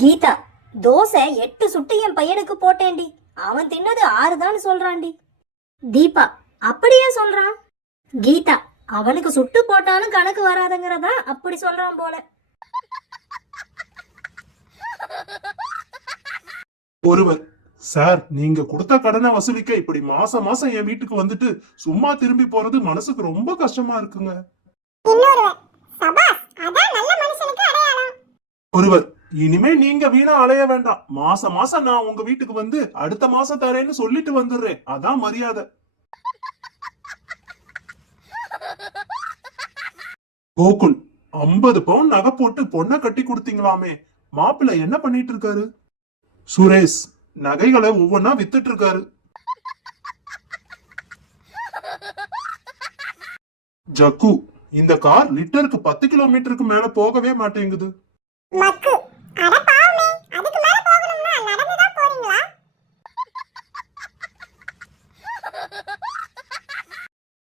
கீதா தோசை எட்டு சுட்டு என் பையனுக்கு போட்டேன்டி. அவன் தின்னது ஆறுதான்னு சொல்றான்டி. தீபா அப்படியே சொல்றான். கீதா அவனுக்கு சுட்டு போட்டாலும் கணக்கு வராதுங்கிறதா அப்படி சொல்றான் போல. ஒருவர் சார் நீங்க கொடுத்த கடனை வசூலிக்க இப்படி மாசம் மாசம் என் வீட்டுக்கு வந்துட்டு சும்மா திரும்பி போறது மனசுக்கு ரொம்ப கஷ்டமா இருக்குங்க. இன்னொருவர் சபாஸ் அதான் நல்ல மனுஷனுக்கு அடையாளம். ஒருவர் இனிமே நீங்க வீணா அலைய வேண்டாம். மாச மாசம் நான் உங்க வீட்டுக்கு வந்து அடுத்த மாசம் தரேன்னு சொல்லிட்டு வந்துடுறேன். அதான் மரியாதை. கோகுல் ஐம்பது பவுன் நகை போட்டு பொண்ணை கட்டி கொடுத்தீங்களாமே. மாப்பிள்ளை என்ன பண்ணிட்டு இருக்காரு? சுரேஷ் நகைகளை ஒவ்வொன்னா வித்துட்டு இருக்காரு. ஜக்கு இந்த கார் லிட்டருக்கு பத்து கிலோமீட்டருக்கு மேல போகவே மாட்டேங்குது.